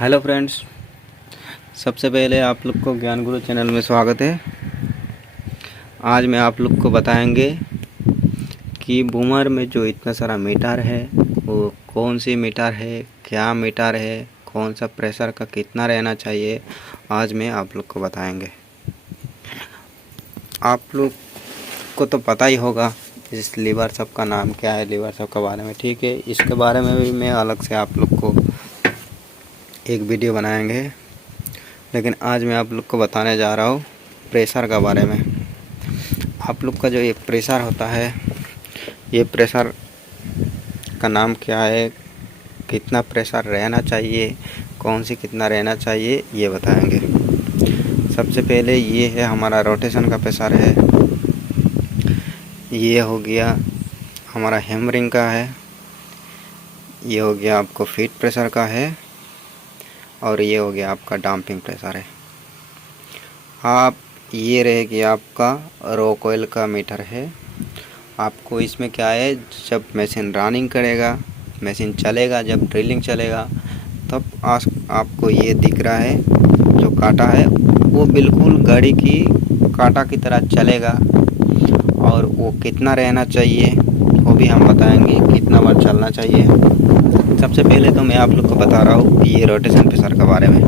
Hello friends, सबसे पहले आप लोग को ज्ञान गुरु चैनल में स्वागत है। आज मैं आप लोग को बताएंगे कि बूमर में जो इतना सारा मीटर है वो कौन सी मीटर है, क्या मीटर है, कौन सा प्रेशर का कितना रहना चाहिए। आज मैं आप लोग को बताएंगे। आप लोग को तो पता ही होगा इस लीवर सब का नाम क्या है, लीवर सब के बारे में, ठीक है। इसके बारे में भी मैं अलग से आप लोग को एक वीडियो बनाएंगे, लेकिन आज मैं आप लोग को बताने जा रहा हूँ प्रेशर के बारे में। आप लोग का जो ये प्रेशर होता है, ये प्रेशर का नाम क्या है, कितना प्रेशर रहना चाहिए, कौन सी कितना रहना चाहिए, ये बताएंगे। सबसे पहले ये है हमारा रोटेशन का प्रेशर है। ये हो गया हमारा हैमरिंग का है। ये हो गया आपको फीट प्रेशर का है, और ये हो गया आपका डंपिंग प्रेशर है। आप ये रहेगी आपका रो कोयल का मीटर है। आपको इसमें क्या है, जब मशीन रनिंग करेगा, मशीन चलेगा, जब ड्रिलिंग चलेगा, तब आपको ये दिख रहा है जो कांटा है वो बिल्कुल गाड़ी की कांटा की तरह चलेगा। और वो कितना रहना चाहिए वो भी हम बताएंगे, कितना बार चलना चाहिए। सबसे पहले तो मैं आप लोग को बता रहा हूँ ये रोटेशन प्रेशर के बारे में,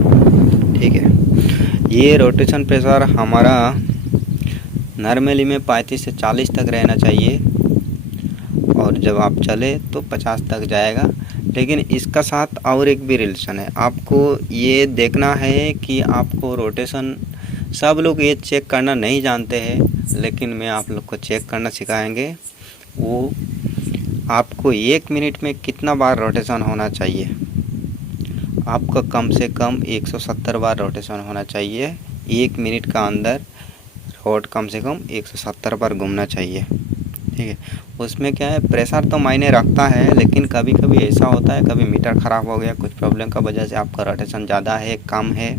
ठीक है। ये रोटेशन प्रेशर हमारा नॉर्मली में 35 से 40 तक रहना चाहिए, और जब आप चले तो 50 तक जाएगा। लेकिन इसका साथ और एक भी रिलेशन है। आपको ये देखना है कि आपको रोटेशन, सब लोग ये चेक करना नहीं जानते हैं, लेकिन मैं आप लोग को चेक करना सिखाएंगे। वो आपको 1 मिनट में कितना बार रोटेशन होना चाहिए। आपका कम से कम 170 बार रोटेशन होना चाहिए। 1 मिनट का अंदर रोड कम से कम 170 बार घूमना चाहिए, ठीक है। उसमें क्या है, प्रेशर तो मायने रखता है, लेकिन कभी कभी ऐसा होता है, कभी मीटर ख़राब हो गया, कुछ प्रॉब्लम का वजह से आपका रोटेशन ज़्यादा है, कम है,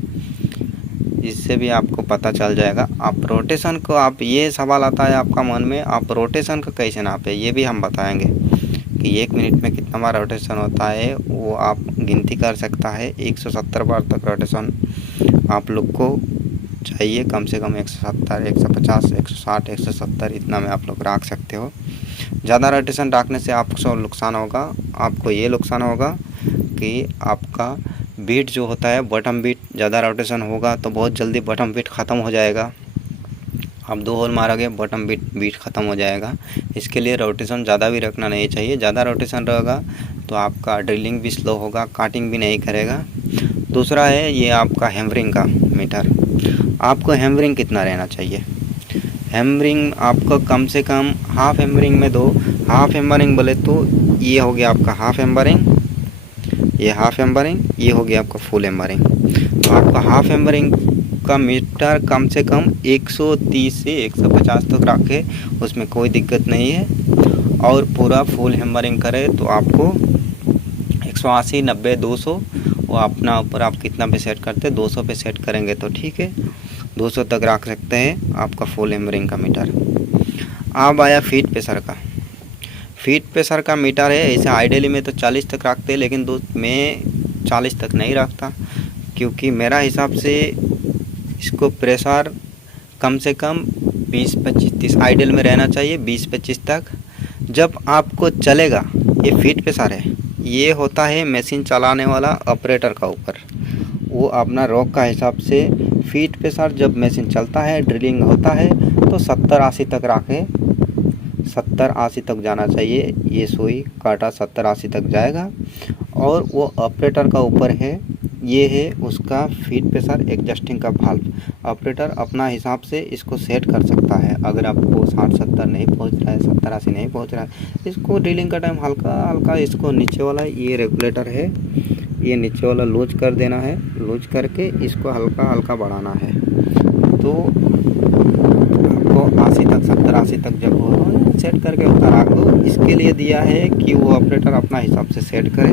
इससे भी आपको पता चल जाएगा। आप रोटेशन को, आप ये सवाल आता है आपका मन में, आप रोटेशन को कैसे नापे, ये भी हम बताएंगे कि 1 मिनट में कितना बार रोटेशन होता है। वो आप गिनती कर सकता है। 170 बार तक रोटेशन आप लोग को चाहिए, कम से कम 170, 150, 160, 170 इतना में आप लोग रख सकते हो। ज़्यादा रोटेशन रखने से आपको नुकसान होगा। आपको ये नुकसान होगा कि आपका बीट जो होता है, बॉटम बीट, ज़्यादा रोटेशन होगा तो बहुत जल्दी बॉटम बीट ख़त्म हो जाएगा। आप 2 होल मारोगे, बॉटम बीट ख़त्म हो जाएगा। इसके लिए रोटेशन ज़्यादा भी रखना नहीं चाहिए। ज़्यादा रोटेशन रहेगा तो आपका ड्रिलिंग भी स्लो होगा, काटिंग भी नहीं करेगा। दूसरा है ये आपका हैमरिंग का मीटर। आपको हैमरिंग कितना रहना चाहिए। हैमरिंग आपको कम से कम हाफ हैमरिंग में दो। हाफ हैमरिंग बोले तो ये हो गया आपका हाफ हैमरिंग, ये हाफ हैमरिंग, ये हो गया आपका फुल हैमरिंग। तो आपका हाफ हैमरिंग का मीटर कम से कम 130 से 150 तक रखे, उसमें कोई दिक्कत नहीं है। और पूरा फुल हैमरिंग करे तो आपको 180, 90, 200, वो अपना ऊपर आप कितना पे सेट करते हैं। 200 पे सेट करेंगे तो ठीक है, 200 तक रख सकते हैं आपका फुल हैमरिंग का मीटर। अब आया फीट प्रेशर का। फीट प्रेशर का मीटर है, ऐसे आइडियली में तो 40 तक रखते हैं, लेकिन मैं 40 तक नहीं रखता, क्योंकि मेरा हिसाब से इसको प्रेशर कम से कम 20-25, 30 आइडियल में रहना चाहिए, 20-25 तक। जब आपको चलेगा, ये फीट प्रेशर है, ये होता है मशीन चलाने वाला ऑपरेटर का ऊपर। वो अपना रॉक का हिसाब से फीट प्रेशर, जब मशीन चलता है, ड्रिलिंग होता है, तो 70-80 तक रखे। 70-80 तक जाना चाहिए। ये सुई काटा 70-80 तक जाएगा, और वो ऑपरेटर का ऊपर है। ये है उसका फीट प्रेशर एडजस्टिंग का वाल्व। ऑपरेटर अपना हिसाब से इसको सेट कर सकता है। अगर आपको 60-70 नहीं पहुंच रहा है, 70-80 नहीं पहुंच रहा है, इसको ड्रिलिंग का टाइम हल्का हल्का इसको नीचे वाला, ये रेगुलेटर है, ये नीचे वाला लूज कर देना है। लूज करके इसको हल्का हल्का बढ़ाना है। तो आपको 80 तक, 70-80 तक जब हो सेट करके उसका रख दो। इसके लिए दिया है कि वो ऑपरेटर अपना हिसाब से सेट करे।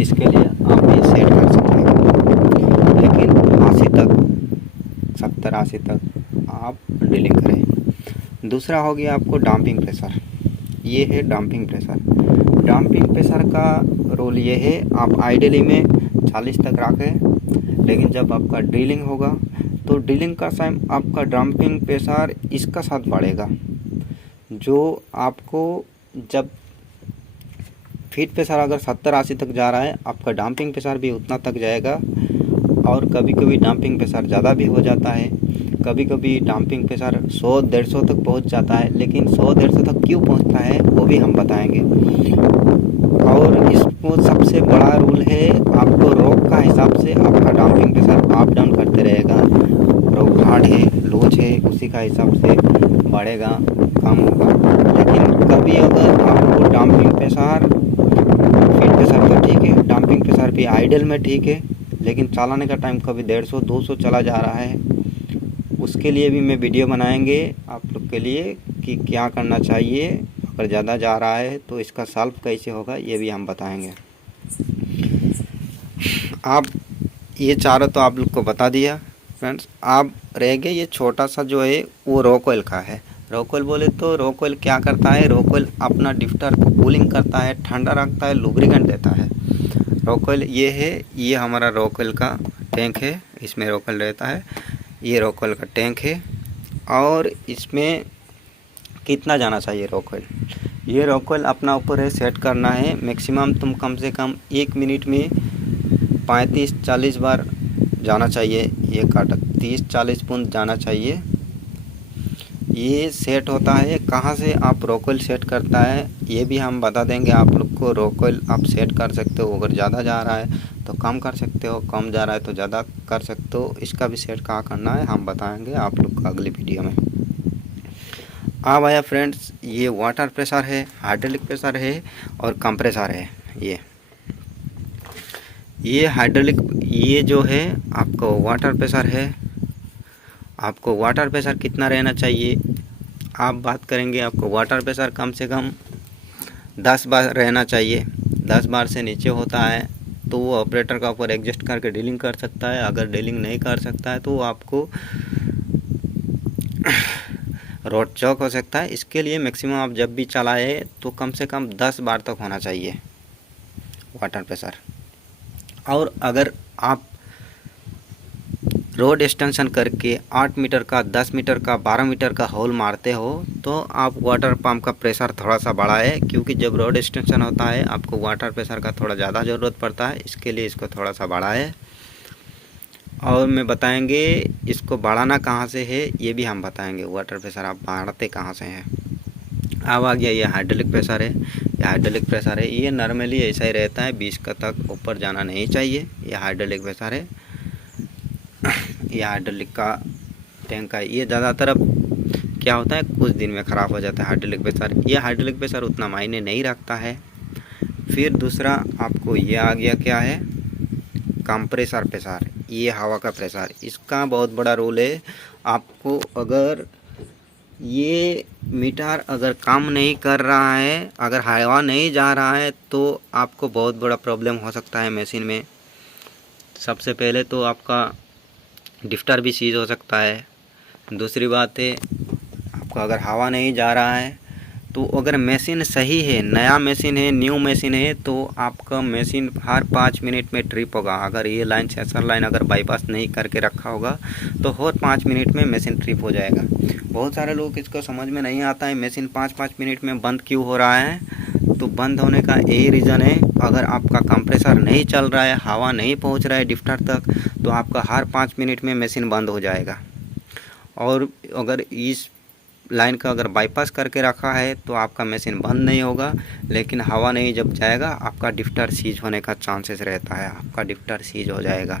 इसके लिए आप ये सेट कर सकते हैं, लेकिन 80 तक, 70-80 तक आप ड्रिलिंग करें। दूसरा हो गया आपको डंपिंग प्रेशर। ये है डंपिंग प्रेशर। डंपिंग प्रेशर का रूल ये है, आप आइडियली में 40 तक रखें, लेकिन जब आपका ड्रिलिंग होगा तो ड्रिलिंग का टाइम आपका डंपिंग प्रेशर इसका साथ बढ़ेगा, जो आपको जब फीट प्रेशर अगर 70-80 तक जा रहा है, आपका डंपिंग प्रेशर भी उतना तक जाएगा। और कभी कभी डंपिंग प्रेशर ज़्यादा भी हो जाता है, कभी कभी डंपिंग प्रेशर 100-150 तक पहुंच जाता है। लेकिन 100-150 तक क्यों पहुंचता है वो भी हम बताएंगे। और इसको सबसे बड़ा रूल है, आपको रॉक का हिसाब से आपका डंपिंग प्रेशर अप डाउन करते रहेगा। रॉक हार्ड है, लूज है, उसी का हिसाब से बढ़ेगा, कम होगा। लेकिन कभी अगर आपको डंपिंग प्रेशर, फीट प्रेशर तो ठीक है, डंपिंग प्रेशर भी आइडल में ठीक है, लेकिन चलाने का टाइम कभी 150-200 चला जा रहा है, उसके लिए भी मैं वीडियो बनाएंगे आप लोग के लिए कि क्या करना चाहिए। अगर ज़्यादा जा रहा है तो इसका सॉल्व कैसे होगा ये भी हम बताएंगे। आप ये चारों तो आप लोग को बता दिया फ्रेंड्स। आप रह गए ये छोटा सा जो है वो रॉक ऑयल का है। रॉक ऑयल बोले तो रॉक ऑयल क्या करता है, रॉक ऑयल अपना डिफ्टर को कूलिंग करता है, ठंडा रखता है, लुब्रिकेंट देता है। रॉक ऑयल ये है, ये हमारा रॉक ऑयल का टैंक है, इसमें रॉक ऑयल रहता है। ये रॉक ऑयल का टैंक है और इसमें कितना जाना चाहिए रॉक ऑयल, ये रॉक ऑयल अपना ऊपर है, सेट करना है। मैक्सिमम तुम कम से कम 1 मिनट में 35-40 बार जाना चाहिए, ये काटा 30-40 बूंद जाना चाहिए। ये सेट होता है कहाँ से आप रॉक ऑयल सेट करता है ये भी हम बता देंगे आप लोग को। रॉक ऑयल आप सेट कर सकते हो, अगर ज़्यादा जा रहा है तो कम कर सकते हो, कम जा रहा है तो ज़्यादा कर सकते हो। इसका भी सेट कहाँ करना है हम बताएंगे आप लोग को अगली वीडियो में। अब आया फ्रेंड्स, ये वाटर प्रेशर है, हाइड्रोलिक प्रेशर है और कंप्रेसर है। ये हाइड्रोलिक, ये जो है आपको वाटर प्रेशर है। आपको वाटर प्रेशर कितना रहना चाहिए आप बात करेंगे। आपको वाटर प्रेशर कम से कम 10 बार रहना चाहिए। 10 बार से नीचे होता है तो वो ऑपरेटर का ऊपर एडजस्ट करके डीलिंग कर सकता है। अगर डीलिंग नहीं कर सकता है तो आपको रोड चौक हो सकता है। इसके लिए मैक्सिमम आप जब भी चलाए तो कम से कम 10 बार तक होना चाहिए वाटर प्रेशर। और अगर आप रोड एक्सटेंशन करके 8 मीटर का, 10 मीटर का, 12 मीटर का होल मारते हो तो आप वाटर पंप का प्रेशर थोड़ा सा बढ़ाए, क्योंकि जब रोड एक्सटेंशन होता है आपको वाटर प्रेशर का थोड़ा ज़्यादा ज़रूरत पड़ता है। इसके लिए इसको थोड़ा सा बढ़ाए और मैं बताएंगे इसको बढ़ाना कहाँ से है ये भी हम बताएंगे। वाटर प्रेशर आप बढ़ाते कहाँ से हैं। अब आ गया ये हाइड्रोलिक प्रेशर है। ये हाइड्रोलिक प्रेशर है, ये नॉर्मली ऐसा ही रहता है, 20 का तक ऊपर जाना नहीं चाहिए। ये हाइड्रोलिक प्रेशर है, ये हाइड्रोलिक का टैंक का। ये ज़्यादातर अब क्या होता है कुछ दिन में ख़राब हो जाता है हाइड्रोलिक प्रेशर। ये हाइड्रोलिक प्रेशर उतना मायने नहीं रखता है। फिर दूसरा आपको ये आ गया क्या है, कंप्रेसर प्रेशर, ये हवा का प्रेशर। इसका बहुत बड़ा रोल है। आपको अगर ये मीटर अगर काम नहीं कर रहा है, अगर हवा नहीं जा रहा है तो आपको बहुत बड़ा प्रॉब्लम हो सकता है मशीन में। सबसे पहले तो आपका डिफ्टर भी सीज हो सकता है। दूसरी बात है आपका अगर हवा नहीं जा रहा है तो अगर मशीन सही है, नया मशीन है, न्यू मशीन है, तो आपका मशीन हर 5 मिनट में ट्रिप होगा। अगर ये लाइन सेंसर लाइन अगर बाईपास नहीं करके रखा होगा तो हर 5 मिनट में मशीन ट्रिप हो जाएगा। बहुत सारे लोग इसको समझ में नहीं आता है मशीन 5-5 मिनट में बंद क्यों हो रहा है। तो बंद होने का यही रीज़न है, अगर आपका कंप्रेसर नहीं चल रहा है, हवा नहीं पहुंच रहा है डिफ्टर तक, तो आपका हर 5 मिनट में मशीन बंद हो जाएगा। और अगर इस लाइन का अगर बाईपास करके रखा है तो आपका मशीन बंद नहीं होगा, लेकिन हवा नहीं जब जाएगा आपका डिफ्टर सीज होने का चांसेस रहता है, आपका डिफ्टर सीज हो जाएगा।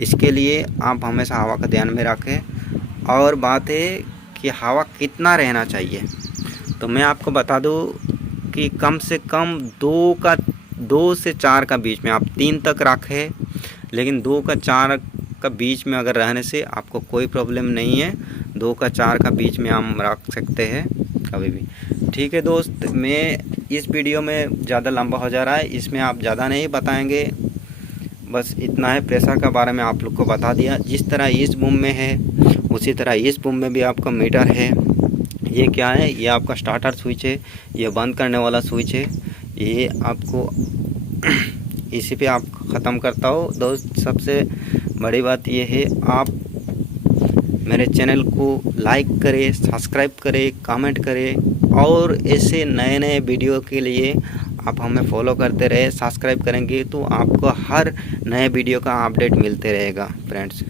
इसके लिए आप हमेशा हवा का ध्यान में रखें। और बात है कि हवा कितना रहना चाहिए, तो मैं आपको बता दूं कि कम से कम 2 से 4 का बीच में, आप 3 तक रखें, लेकिन 2 का 4 का बीच में अगर रहने से आपको कोई प्रॉब्लम नहीं है। 2 का 4 का बीच में हम रख सकते हैं कभी भी। ठीक है दोस्त, मैं इस वीडियो में ज़्यादा लंबा हो जा रहा है, इसमें आप ज़्यादा नहीं बताएंगे, बस इतना है। प्रेशर का बारे में आप लोग को बता दिया। जिस तरह इस बूम में है उसी तरह इस बूम में भी आपका मीटर है। ये क्या है, ये आपका स्टार्टर स्विच है, ये बंद करने वाला स्विच है। ये आपको इसी पे आप ख़त्म करता हूँ दोस्त। सबसे बड़ी बात ये है, आप मेरे चैनल को लाइक करें, सब्सक्राइब करें, कमेंट करें और ऐसे नए नए वीडियो के लिए आप हमें फॉलो करते रहे। सब्सक्राइब करेंगे तो आपको हर नए वीडियो का अपडेट मिलते रहेगा फ्रेंड्स।